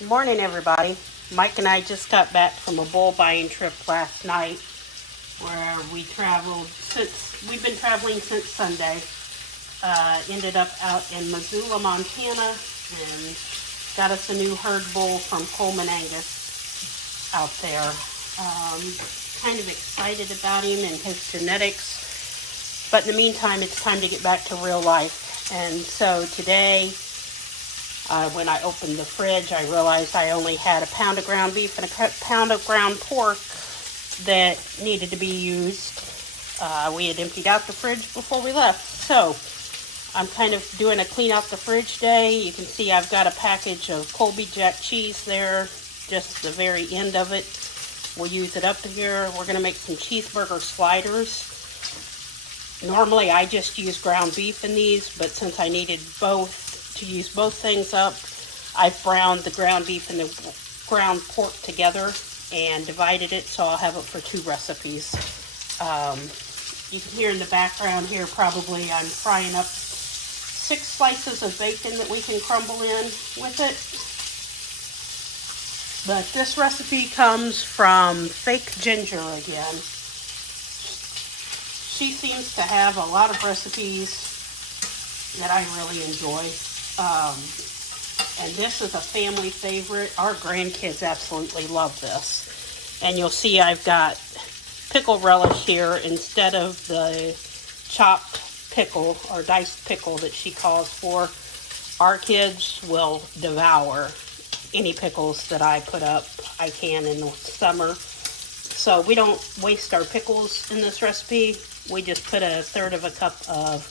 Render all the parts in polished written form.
Good morning, everybody. Mike and I just got back from a bull buying trip last night where we traveled we've been traveling since Sunday. Ended up out in Missoula, Montana, and got us a new herd bull from Coleman Angus out there. Kind of excited about him and his genetics, but in the meantime, it's time to get back to real life. And so today, when I opened the fridge, I realized I only had a pound of ground beef and a pound of ground pork that needed to be used. We had emptied out the fridge before we left. So I'm kind of doing a clean out the fridge day. You can see I've got a package of Colby Jack cheese there, just the very end of it. We'll use it up here. We're going to make some cheeseburger sliders. Normally I just use ground beef in these, but since I needed to use both things up, I've browned the ground beef and the ground pork together and divided it, so I'll have it for two recipes. You can hear in the background here probably I'm frying up 6 slices of bacon that we can crumble in with it. But this recipe comes from Fake Ginger again. She seems to have a lot of recipes that I really enjoy. And this is a family favorite. Our grandkids absolutely love this. And you'll see I've got pickle relish here instead of the chopped pickle or diced pickle that she calls for. Our kids will devour any pickles that I put up. I can in the summer. So we don't waste our pickles in this recipe. We just put 1/3 of a cup of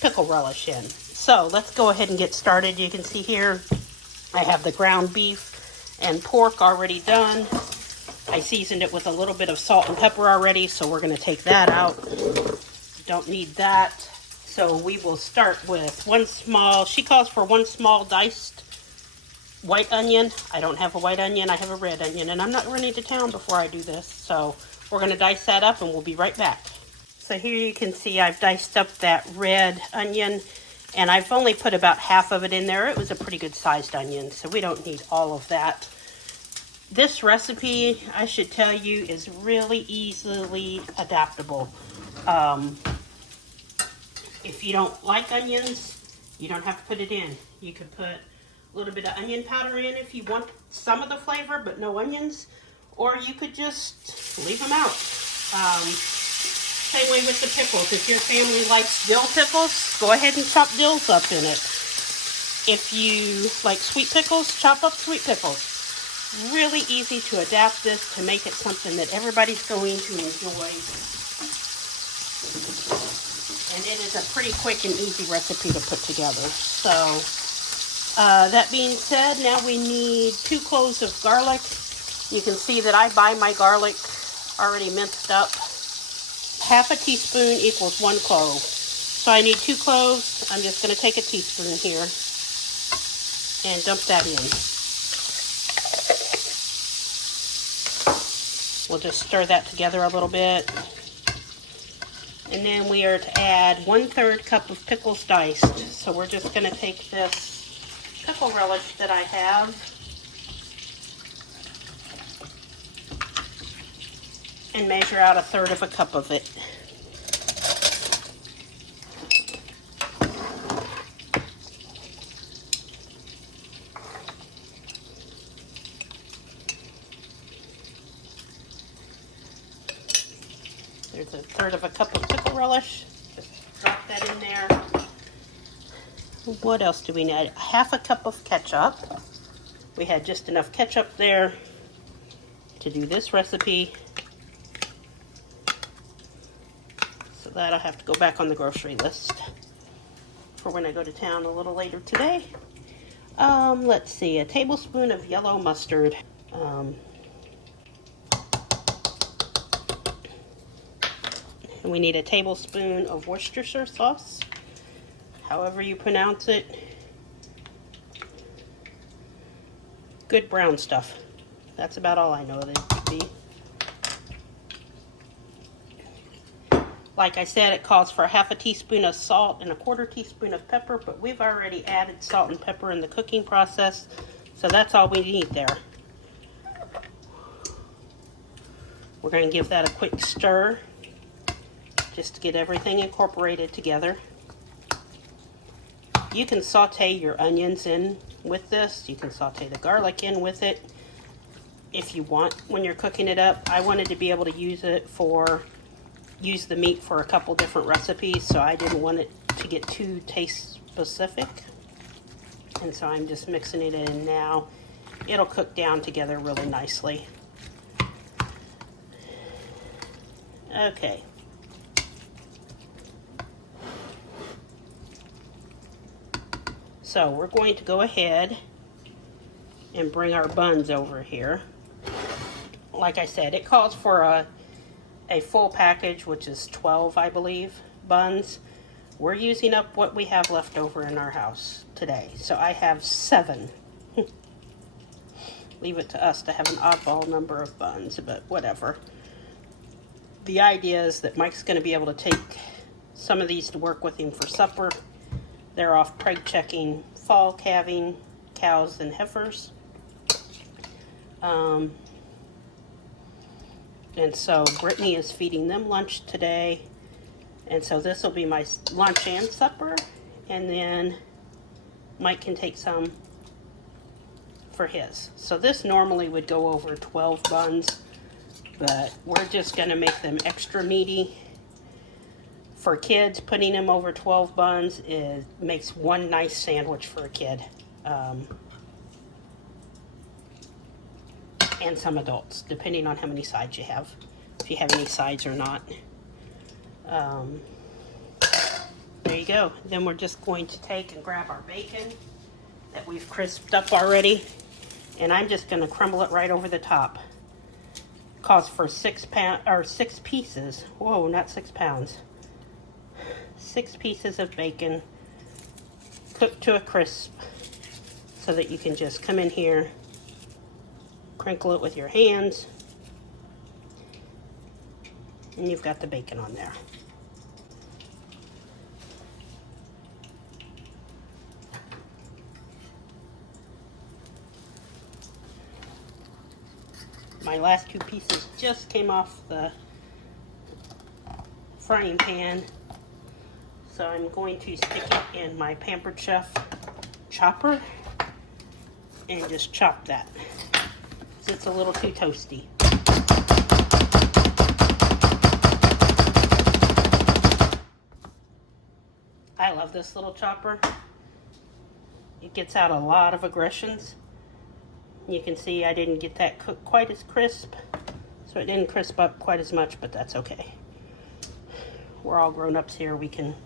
pickle relish in. So let's go ahead and get started. You can see here I have the ground beef and pork already done. I seasoned it with a little bit of salt and pepper already, so we're going to take that out. Don't need that. So we will start with she calls for 1 small diced white onion. I don't have a white onion, I have a red onion, and I'm not running to town before I do this. So we're going to dice that up and we'll be right back. So here you can see I've diced up that red onion, and I've only put about half of it in there. It was a pretty good sized onion, so we don't need all of that. This recipe, I should tell you, is really easily adaptable. If you don't like onions, you don't have to put it in. You could put a little bit of onion powder in if you want some of the flavor, but no onions. Or you could just leave them out. Same way with the pickles. If your family likes dill pickles, go ahead and chop dills up in it. If you like sweet pickles, chop up sweet pickles. Really easy to adapt this to make it something that everybody's going to enjoy. And it is a pretty quick and easy recipe to put together. So, that being said, now we need 2 cloves of garlic. You can see that I buy my garlic already minced up. 1/2 teaspoon equals 1 clove. So I need 2 cloves. I'm just going to take a teaspoon here and dump that in. We'll just stir that together a little bit. And then we are to add 1/3 cup of pickles diced. So we're just going to take this pickle relish that I have and measure out 1/3 of a cup of it. There's 1/3 of a cup of pickle relish. Just drop that in there. What else do we need? 1/2 cup of ketchup. We had just enough ketchup there to do this recipe. So that I have to go back on the grocery list for when I go to town a little later today. Let's see, 1 tablespoon of yellow mustard. And we need 1 tablespoon of Worcestershire sauce, however you pronounce it. Good brown stuff. That's about all I know that it could be. Like I said, it calls for 1/2 teaspoon of salt and 1/4 teaspoon of pepper, but we've already added salt and pepper in the cooking process, So that's all we need there. We're going to give that a quick stir just to get everything incorporated together. You can saute your onions in with this. You can saute the garlic in with it if you want when you're cooking it up. I wanted to be able to use the meat for a couple different recipes, so I didn't want it to get too taste specific. And so I'm just mixing it in now. It'll cook down together really nicely. Okay. So we're going to go ahead and bring our buns over here. Like I said, it calls for a full package, which is 12, I believe, buns. We're using up what we have left over in our house today. So I have 7. Leave it to us to have an oddball number of buns, but whatever. The idea is that Mike's going to be able to take some of these to work with him for supper. They're off preg checking fall calving cows and heifers. And so Brittany is feeding them lunch today. And so this will be my lunch and supper. And then Mike can take some for his. So this normally would go over 12 buns, but we're just going to make them extra meaty. For kids, putting them over 12 buns makes one nice sandwich for a kid. And some adults, depending on how many sides you have. If you have any sides or not. There you go. Then we're just going to take and grab our bacon that we've crisped up already. And I'm just going to crumble it right over the top. Calls for 6 pieces. Whoa, not 6 pounds. 6 pieces of bacon cooked to a crisp so that you can just come in here, crinkle it with your hands, and you've got the bacon on there. My last 2 pieces just came off the frying pan. So I'm going to stick it in my Pampered Chef chopper and just chop that. So it's a little too toasty. I love this little chopper. It gets out a lot of aggressions. You can see I didn't get that cooked quite as crisp, so it didn't crisp up quite as much, but that's okay. We're all grown-ups here. We can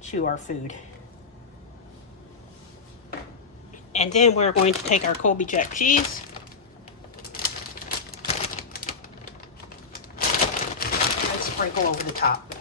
chew our food. And then we're going to take our Colby Jack cheese and sprinkle over the top.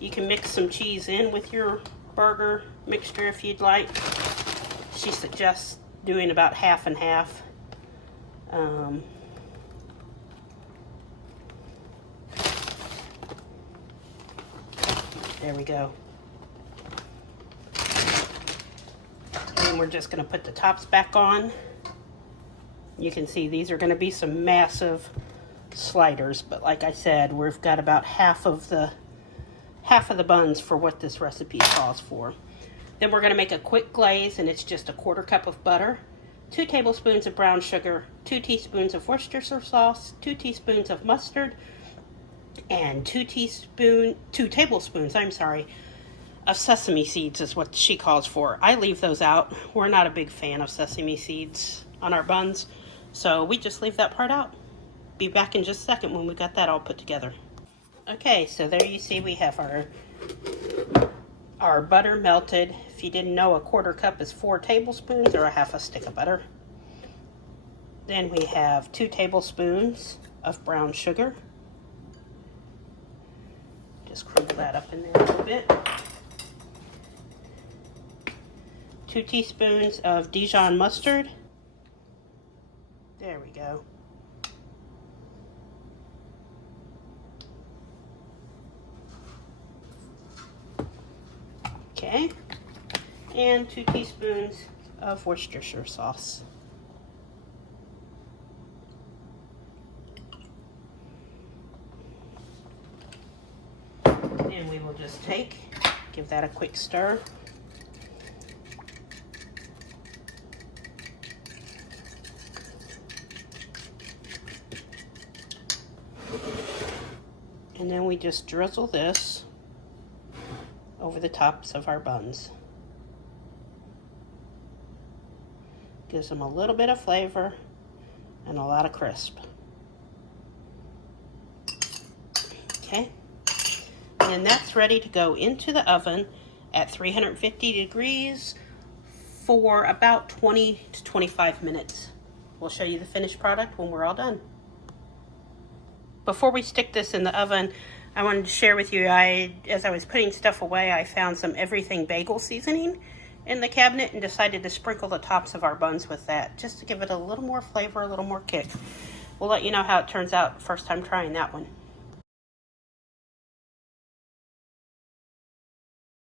You can mix some cheese in with your burger mixture if you'd like. She suggests doing about half and half. There we go. And we're just going to put the tops back on. You can see these are going to be some massive sliders, but like I said, we've got about half of the buns for what this recipe calls for. Then we're going to make a quick glaze, and it's just a 1/4 cup of butter, 2 tablespoons of brown sugar, 2 teaspoons of Worcestershire sauce, 2 teaspoons of mustard, and 2 tablespoons of sesame seeds is what she calls for. I leave those out. We're not a big fan of sesame seeds on our buns, so we just leave that part out. Be back in just a second when we got that all put together. Okay, so there you see we have our butter melted. If you didn't know, a 1/4 cup is 4 tablespoons or a half a stick of butter. Then we have 2 tablespoons of brown sugar. Just crumble that up in there a little bit. 2 teaspoons of Dijon mustard. There we go. Okay. And 2 teaspoons of Worcestershire sauce. And we will just give that a quick stir. And then we just drizzle this over the tops of our buns. Gives them a little bit of flavor and a lot of crisp. Okay, and that's ready to go into the oven at 350 degrees for about 20 to 25 minutes. We'll show you the finished product when we're all done. Before we stick this in the oven, I wanted to share with you, as I was putting stuff away, I found some everything bagel seasoning in the cabinet and decided to sprinkle the tops of our buns with that, just to give it a little more flavor, a little more kick. We'll let you know how it turns out first time trying that one.